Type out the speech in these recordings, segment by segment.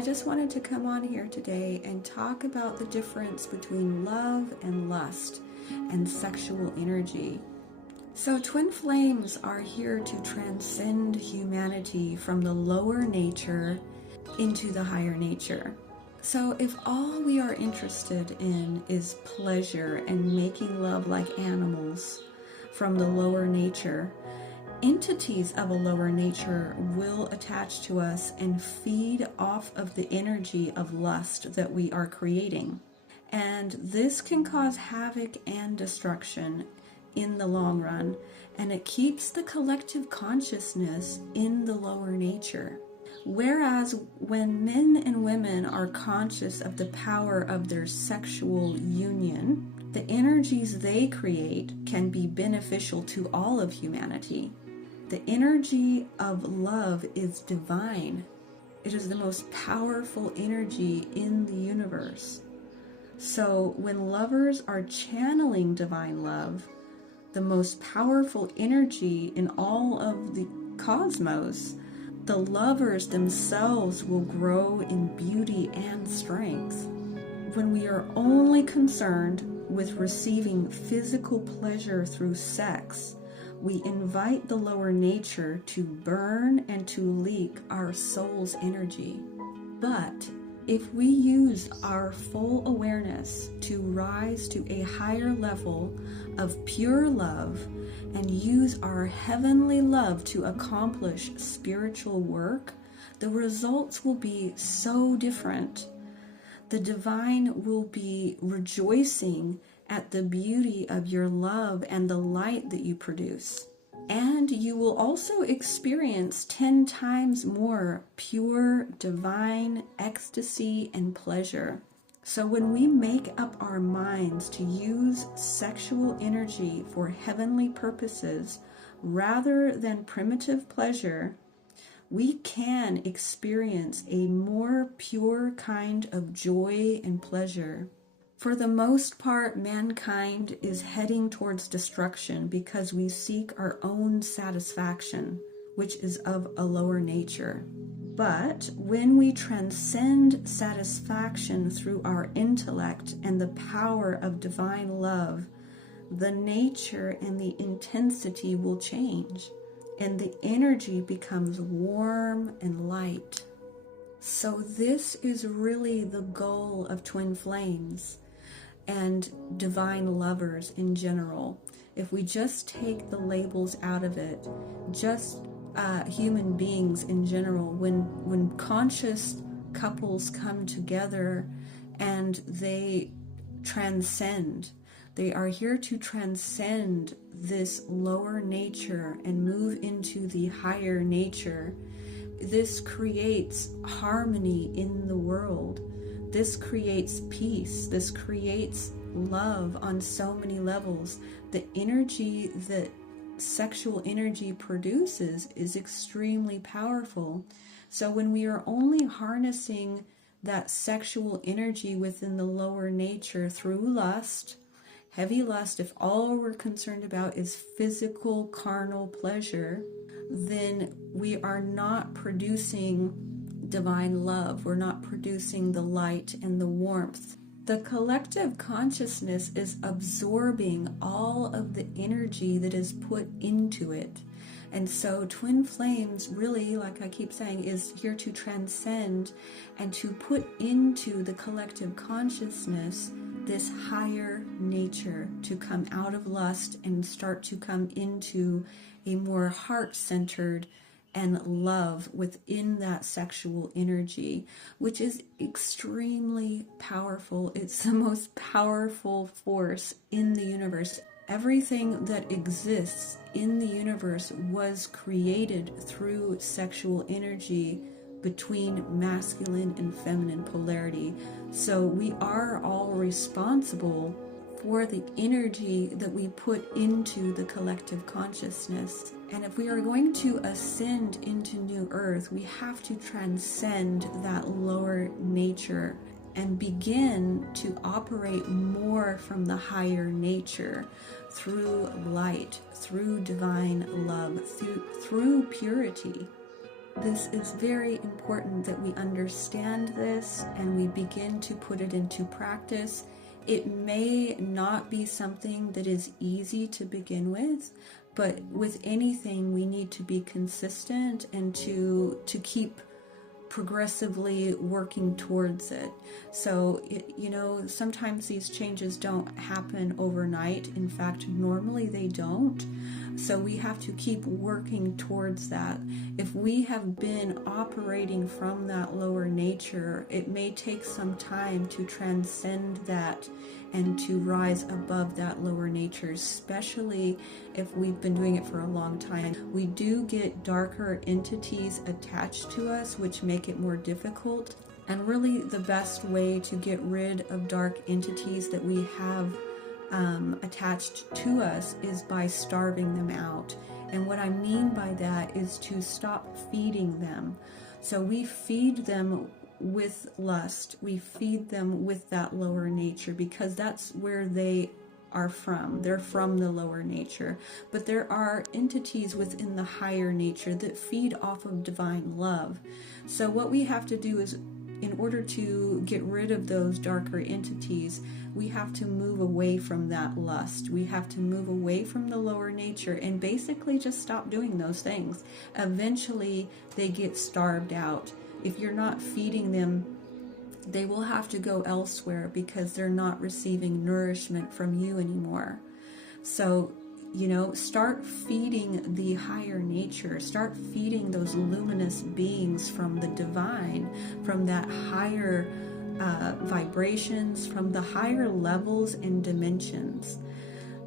I just wanted to come on here today and talk about the difference between love and lust and sexual energy. So twin flames are here to transcend humanity from the lower nature into the higher nature. So if all we are interested in is pleasure and making love like animals from the lower nature, entities of a lower nature will attach to us and feed off of the energy of lust that we are creating. And this can cause havoc and destruction in the long run, and it keeps the collective consciousness in the lower nature. Whereas when men and women are conscious of the power of their sexual union, the energies they create can be beneficial to all of humanity. The energy of love is divine. It is the most powerful energy in the universe. So when lovers are channeling divine love, the most powerful energy in all of the cosmos, the lovers themselves will grow in beauty and strength. When we are only concerned with receiving physical pleasure through sex, we invite the lower nature to burn and to leak our soul's energy. But if we use our full awareness to rise to a higher level of pure love and use our heavenly love to accomplish spiritual work, the results will be so different. The divine will be rejoicing at the beauty of your love and the light that you produce. And you will also experience 10 times more pure divine ecstasy and pleasure. So when we make up our minds to use sexual energy for heavenly purposes rather than primitive pleasure, we can experience a more pure kind of joy and pleasure. For the most part, mankind is heading towards destruction because we seek our own satisfaction, which is of a lower nature. But when we transcend satisfaction through our intellect and the power of divine love, the nature and the intensity will change, and the energy becomes warm and light. So this is really the goal of twin flames and divine lovers in general. If we just take the labels out of it, just human beings in general, when conscious couples come together and they transcend, they are here to transcend this lower nature and move into the higher nature. This creates harmony in the world. This creates peace. This creates love on so many levels. The energy that sexual energy produces is extremely powerful. So when we are only harnessing that sexual energy within the lower nature through lust, heavy lust, if all we're concerned about is physical, carnal pleasure, then we are not producing divine love. We're not producing the light and the warmth. The collective consciousness is absorbing all of the energy that is put into it. And so twin flames really, like I keep saying, is here to transcend and to put into the collective consciousness this higher nature, to come out of lust and start to come into a more heart-centered and love within that sexual energy, which is extremely powerful. It's the most powerful force in the universe. Everything that exists in the universe was created through sexual energy between masculine and feminine polarity. So we are all responsible for the energy that we put into the collective consciousness. And if we are going to ascend into New Earth, we have to transcend that lower nature and begin to operate more from the higher nature through light, through divine love, through purity. this is very important that we understand this and we begin to put it into practice. It may not be something that is easy to begin with, but with anything we need to be consistent and to keep progressively working towards it. So, sometimes these changes don't happen overnight. In fact, normally they don't. So we have to keep working towards that. If we have been operating from that lower nature, it may take some time to transcend that and to rise above that lower nature, especially if we've been doing it for a long time. We do get darker entities attached to us, which make it more difficult. And really the best way to get rid of dark entities that we have attached to us is by starving them out. And what I mean by that is to stop feeding them. So we feed them with lust, we feed them with that lower nature, because that's where they are from. They're from the lower nature. But there are entities within the higher nature that feed off of divine love. So what we have to do is, in order to get rid of those darker entities, we have to move away from that lust. We have to move away from the lower nature and basically just stop doing those things. Eventually, they get starved out. If you're not feeding them, they will have to go elsewhere because they're not receiving nourishment from you anymore. So, start feeding the higher nature. Start feeding those luminous beings from the divine, from that higher vibrations, from the higher levels and dimensions.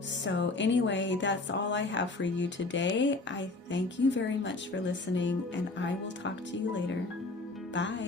So anyway, that's all I have for you today. I thank you very much for listening, and I will talk to you later. Bye.